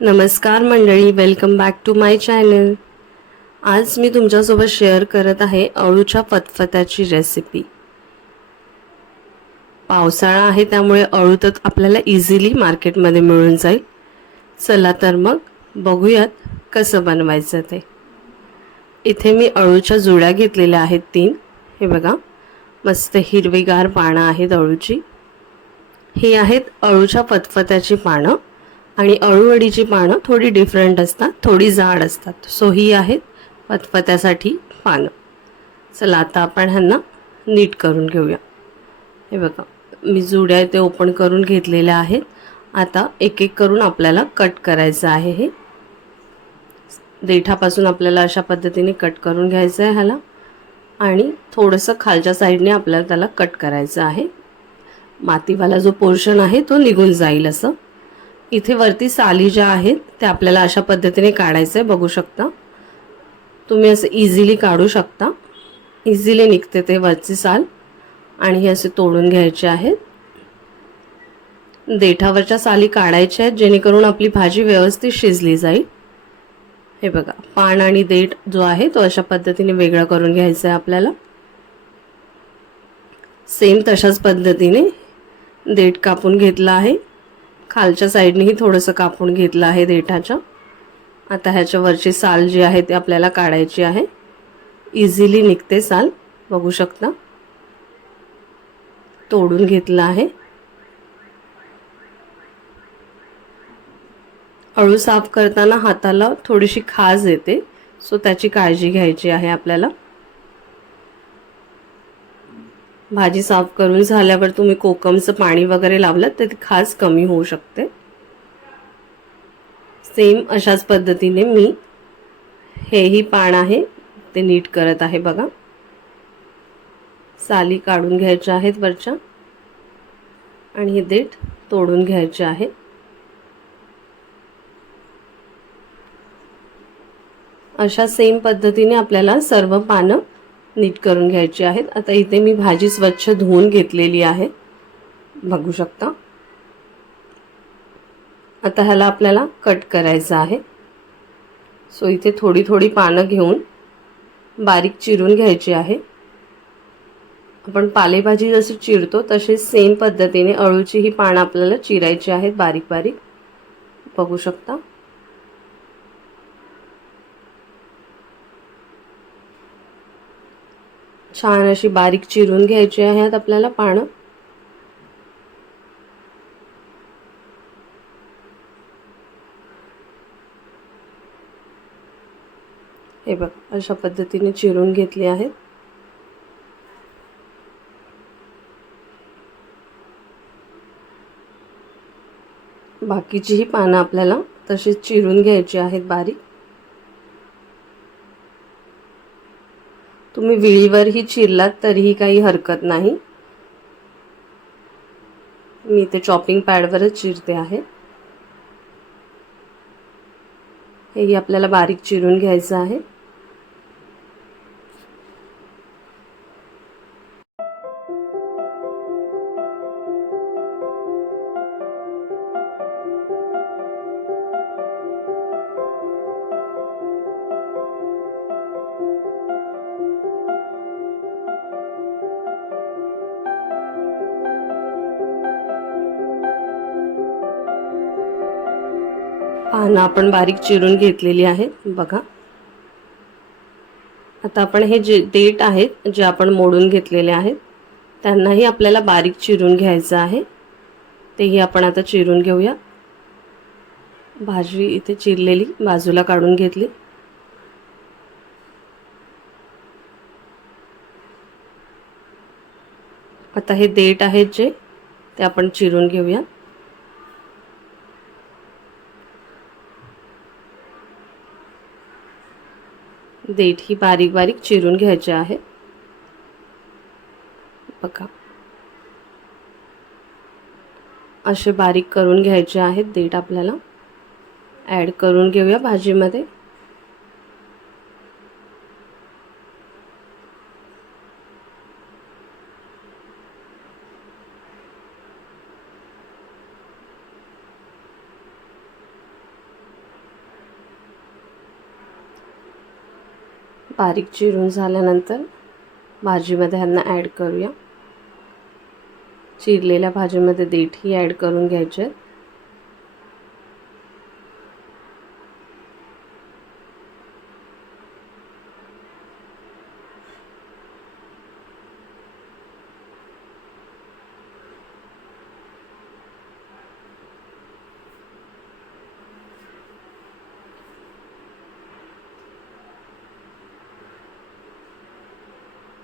नमस्कार मंडळी, welcome back to my channel. आज मी तुमच्यासोबत शेअर करत आहे अळूच्या फतफत्याची रेसिपी। पावसाळा आहे त्यामुळे अळू तर आपल्याला इझिली मार्केटमध्ये मिळून जाईल। चला तर मग बघूयात कसं बनवायचं ते। इथे मी अळूच्या जुड्या घेतलेल्या आहेत 3। हे बघा, मस्त हिरवीगार पानं आहेत अळूची। ही आहेत अळूच्या फतफत्याची पानं आणि अळूवडीची पानं थोडी डिफरंट असतात, थोडी जाड असतात। सो ही आहेत फतफत्यासाठी पानं। चला आता आपण ह्यांना नीट करून घेऊया। हे बघा, मी जुड्या ते ओपन करून घेतलेल्या आहेत। आता एक एक करून आपल्याला कट करायचं आहे। हे देठापासून आपल्याला अशा पद्धतीने कट करून घ्यायचं आहे ह्याला, आणि थोडंसं खालच्या साईडने आपल्याला त्याला कट करायचं आहे। मातीवाला जो पोर्शन आहे तो निघून जाईल असं। इथे वरती साली ज्या आहेत त्या आपल्याला अशा पद्धतीने काढायचं आहे, बघू शकता तुम्ही। असं इझिली काढू शकता, इझिली निघते ते वरची साल। आणि हे असे तोडून घ्यायचे आहेत। देठावरच्या साली काढायच्या आहेत जेणेकरून आपली भाजी व्यवस्थित शिजली जाईल। हे बघा, पान आणि देठ जो आहे तो अशा पद्धतीने वेगळा करून घ्यायचा आहे आपल्याला। सेम तशाच पद्धतीने देठ कापून घेतला आहे, खालच्या साईडनेही थोडंसं कापून घेतलं आहे देठाच्या। आता ह्याच्या वरची साल जी आहे ती आपल्याला काढायची आहे। इझिली निघते साल, बघू शकता। तोडून घेतलं आहे। अळू साफ करताना हाताला थोडीशी खाज येते, सो त्याची काळजी घ्यायची आहे आपल्याला। भाजी साफ करून झाल्यावर तुम्ही कोकमचं पाणी वगैरे लावलं तर ती खाज कमी होऊ शकते। सेम अशाच पद्धतीने मी हेही पान आहे ते नीट करत आहे। बघा, साली काढून घ्यायच्या आहेत वरच्या, आणि हे देठ तोडून घ्यायचे आहे। अशा सेम पद्धतीने आपल्याला सर्व पानं नीट करून घ्यायची आहेत। आता इथे मी भाजी स्वच्छ धुवून घेतलेली आहे, बघू शकता। आता ह्याला आपल्याला कट करायचं आहे। सो इथे थोडी थोडी पानं घेऊन बारीक चिरून घ्यायची आहे। आपण पालेभाजी जशी चिरतो तशीच सेम पद्धतीने अळूची ही पानं आपल्याला चिरायची आहेत बारीक बारीक, बघू शकता। छान अशी बारीक चिरून घ्यायची आहेत आपल्याला पानं। हे बघ, अशा पद्धतीने चिरून घेतली आहेत। बाकीची ही पानं आपल्याला तशीच चिरून घ्यायची आहेत बारीक। तुम्ही विळीवरही चिरलात तरीही काही हरकत नाही। मी ते चॉपिंग पॅडवरच चिरते आहे। हेही आपल्याला बारीक चिरून घ्यायचं आहे। पानं आपण बारीक चिरून घेतलेली आहेत, बघा। आता आपण हे जे देठ आहेत जे आपण मोडून घेतलेले आहेत त्यांनाही आपल्याला बारीक चिरून घ्यायचं आहे। तेही आपण आता चिरून घेऊया। भाजी इथे चिरलेली बाजूला काढून घेतली। आता हे देठ आहेत जे ते आपण चिरून घेऊया। देठ ही बारीक बारीक चिरून घ्यायचे आहे, बघा। असे बारीक करून घ्यायचे आहेत देठ आपल्याला। ॲड करून घेऊया भाजीमध्ये। बारीक चिरून झाल्यानंतर भाजीमध्ये ह्यांना ॲड करूया. चिरलेल्या भाजीमध्ये देठही ॲड करून घ्यायचे.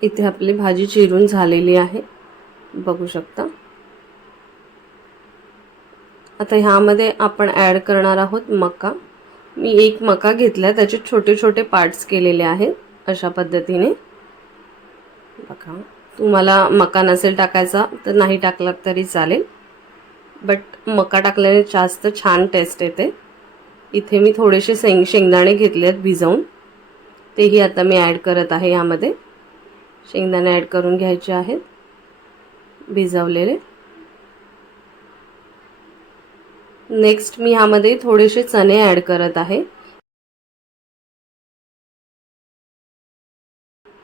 इथे आपली भाजी चिरून झालेली आहे, बघू शकता. आता ह्यामध्ये आपण ॲड करणार आहोत मका. मी एक मका घेतला, त्याचे छोटे छोटे पार्ट्स केलेले आहेत अशा पद्धतीने. बघा, तुम्हाला मका नसेल टाकायचा तर नाही टाकला तरी चालेल, बट मका टाकल्याने जास्त छान टेस्ट येते. इथे मी थोडेसे शेंगदाणे घेतले आहेत भिजवून, तेही आता मी ॲड करत आहे. यामध्ये शेंगदाणे ॲड करून घ्यायचे आहेत भिजवलेले. नेक्स्ट मी ह्यामध्ये थोडेसे चणे ॲड करत आहे.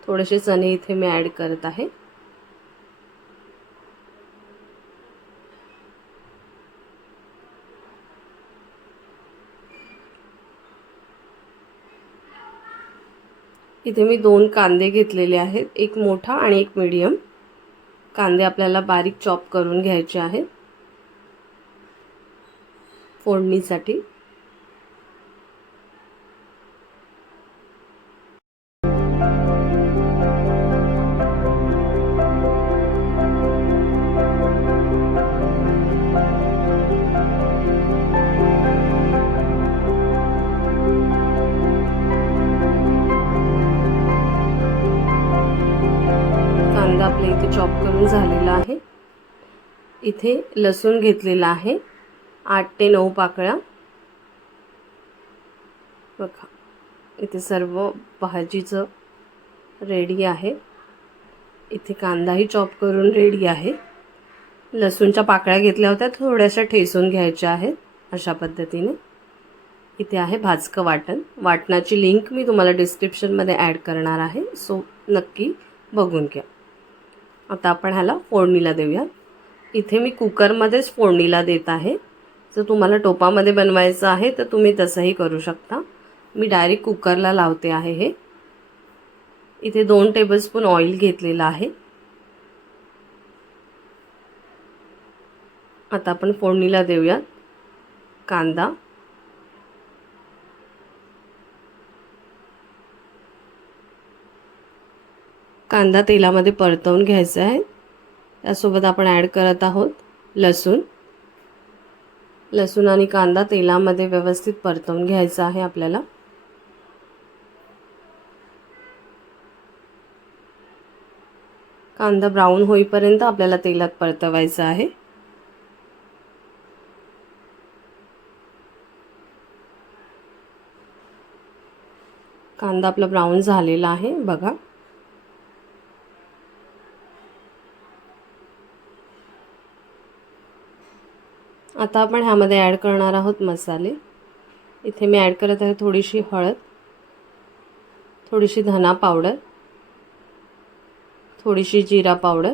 थोडेसे चणे इथे मी ॲड करत आहे. इथे मी 2 कांदे घेतलेले आहेत, एक मोठा आणि एक मीडियम. कांदे आपल्याला बारीक चॉप करून घ्यायचे आहेत फोडणीसाठी. कांदा आपल्या इथे चॉप करून झालेला आहे. इथे लसूण घेतलेला आहे 8 ते 9 पाकळ्या. बघा, इथे सर्व भाजीचं रेडी आहे. इथे कांदाही चॉप करून रेडी आहे. लसूणच्या पाकळ्या घेतल्या होत्या, थोड्याशा ठेचून घ्यायच्या आहेत अशा पद्धतीने. इथे आहे भाजकं वाटण. वाटणाची लिंक मी तुम्हाला डिस्क्रिप्शनमध्ये ॲड करणार आहे, सो नक्की बघून घ्या. आता आपण ह्याला फोडणीला देऊया. इथे मी कुकरमध्येच फोडणीला देत आहे. जर तुम्हाला टोपामध्ये बनवायचं आहे तर तुम्ही तसंही करू शकता. मी डायरेक्ट कुकरला लावते आहे हे. इथे 2 टेबलस्पून ऑइल घेतलेलं आहे. आता आपण फोडणीला देऊया कांदा. कांदा तेलामध्ये परतवून घ्यायचा आहे. त्यासोबत आपण ॲड करत आहोत लसूण. लसूण आणि कांदा तेलामध्ये व्यवस्थित परतवून घ्यायचा आहे आपल्याला. कांदा ब्राऊन होईपर्यंत आपल्याला तेलात परतवायचा आहे. कांदा आपला ब्राऊन झालेला आहे बघा. आता आपण ह्यामध्ये ॲड करणार आहोत मसाले. इथे मी ॲड करत आहे थोडीशी हळद, थोडीशी धना पावडर, थोडीशी जिरा पावडर,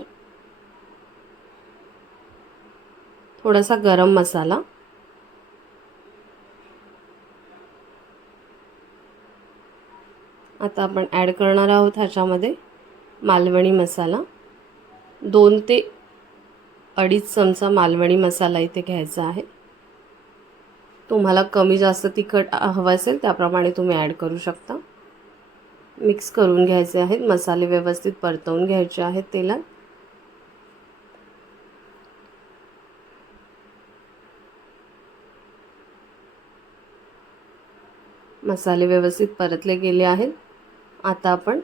थोडासा गरम मसाला, आता आपण ॲड करणार आहोत ह्याच्यामध्ये मालवणी मसाला. 2 ते 2.5 चमचा मालवणी मसाला इथे घ्यायचा आहे. तुम्हाला कमी जास्त तिखट हवं असेल त्याप्रमाणे तुम्ही ॲड करू शकता. मिक्स करून घ्यायचे आहेत. मसाले व्यवस्थित परतवून घ्यायचे आहेत तेलात. मसाले व्यवस्थित परतले गेले आहेत. आता आपण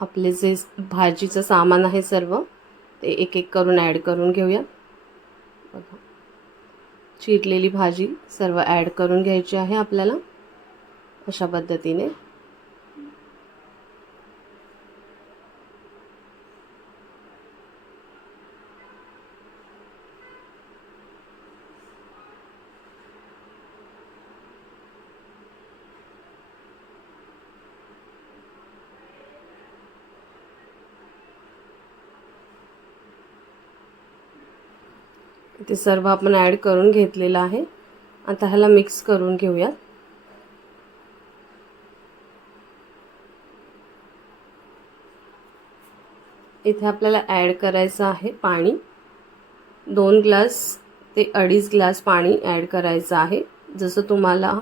आपले जे भाजीचं सामान आहे सर्व ते एक एक करून ॲड करून घेऊया. बघा, चिरलेली भाजी सर्व ॲड करून घ्यायची आहे आपल्याला अशा पद्धतीने. ते सर्व आपण ॲड करून घेतलेलं आहे. आता ह्याला मिक्स करून घेऊयात. इथे आपल्याला ॲड करायचं आहे पाणी. 2 ग्लास ते 2.5 ग्लास पाणी ॲड करायचं आहे. जसं तुम्हाला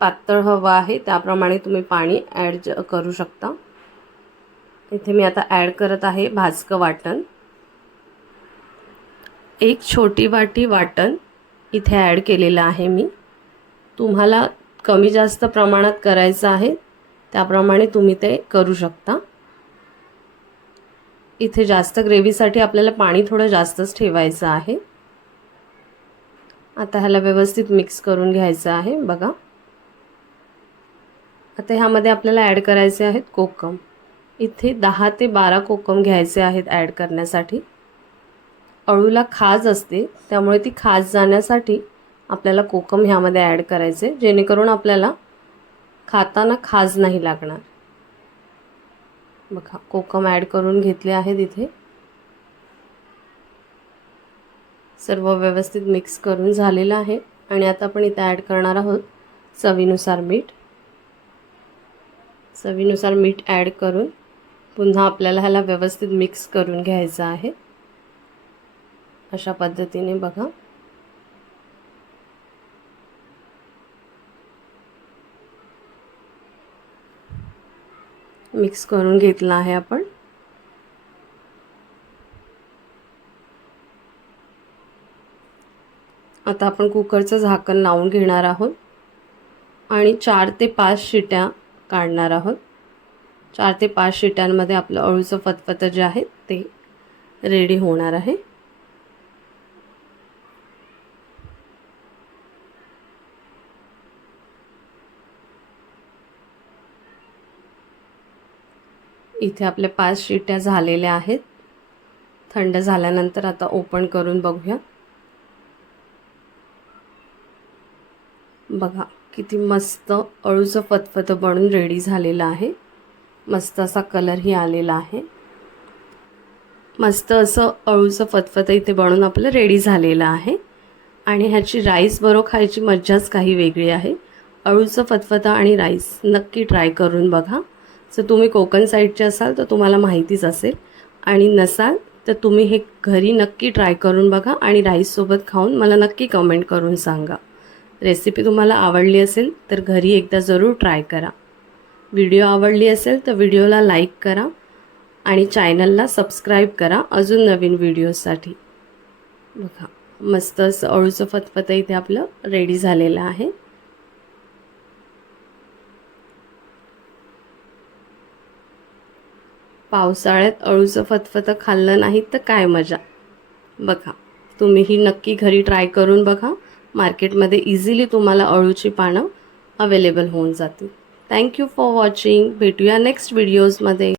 पातळ हवं आहे त्याप्रमाणे तुम्ही पाणी ॲड करू शकता. इथे मी आता ॲड करत आहे भाजकं वाटण. 1 छोटी वाटी वाटण इथे ॲड केलेलं आहे मी. तुम्हाला कमी जास्त प्रमाणात करायचं आहे त्याप्रमाणे तुम्ही ते करू शकता. इथे जास्त ग्रेव्हीसाठी आपल्याला पाणी थोडं जास्तच ठेवायचं आहे. आता ह्याला व्यवस्थित मिक्स करून घ्यायचं आहे. बघा, आता ह्यामध्ये आपल्याला ॲड करायचे आहेत कोकम. इथे 10 ते 12 कोकम घ्यायचे आहेत ॲड करण्यासाठी. अळूला खाज असते त्यामुळे ती खाज जाण्यासाठी आपल्याला कोकम ह्यामध्ये ॲड करायचे, जेणेकरून आपल्याला खाताना खाज नाही लागणार. बघा, कोकम ॲड करून घेतले आहेत. इथे सर्व व्यवस्थित मिक्स करून झालेलं आहे. आणि आता आपण इथे ॲड करणार आहोत चवीनुसार मीठ. चवीनुसार मीठ ॲड करून पुन्हा आपल्याला ह्याला व्यवस्थित मिक्स करून घ्यायचं आहे. अशा पद्धतीने बघा, मिक्स करून घेतला आहे आपण. आता आपण कुकरचं झाकण लावून घेणार आहोत आणि 4 ते 5 शिट्या काढणार आहोत. 4 ते 5 शिट्यांमध्ये आपलं अळूचं फतफतं जे आहे ते रेडी होणार आहे. इथे आपल्या 5 शिट्या झालेल्या आहेत. थंड झाल्यानंतर आता ओपन करून बघूया. बघा, किती मस्त अळूचं फतफतं बनून रेडी झालेलं आहे. मस्त असा कलरही आलेला आहे. मस्त असं अळूचं फतफतं इथे बनून आपलं रेडी झालेलं आहे. आणि ह्याची राईस बरोबर खायची मज्जाच काही वेगळी आहे. अळूचं फतफतं आणि राईस नक्की ट्राय करून बघा. जर तुम्ही कोकण साईडचे असाल तर तुम्हाला माहितीच असेल, आणि नसाल तर तुम्ही हे घरी नक्की ट्राय करून बघा आणि राईससोबत खाऊन मला नक्की कमेंट करून सांगा. रेसिपी तुम्हाला आवडली असेल तर घरी एकदा जरूर ट्राय करा. व्हिडिओ आवडली असेल तर व्हिडिओला लाईक करा आणि चॅनलला सबस्क्राईब करा अजून नवीन व्हिडिओसाठी. बघा, मस्त असं अळूचं फतफतं इथे आपलं रेडी झालेलं आहे. पावसाळ्यात अळूचं फतफतं खाल्लं नाही तर काय मजा. बघा, तुम्हीही नक्की घरी ट्राय करून बघा. मार्केटमध्ये इझिली तुम्हाला अळूची पानं अवेलेबल होऊन जातील. Thank you for watching. भेटूया नेक्स्ट व्हिडिओजमध्ये.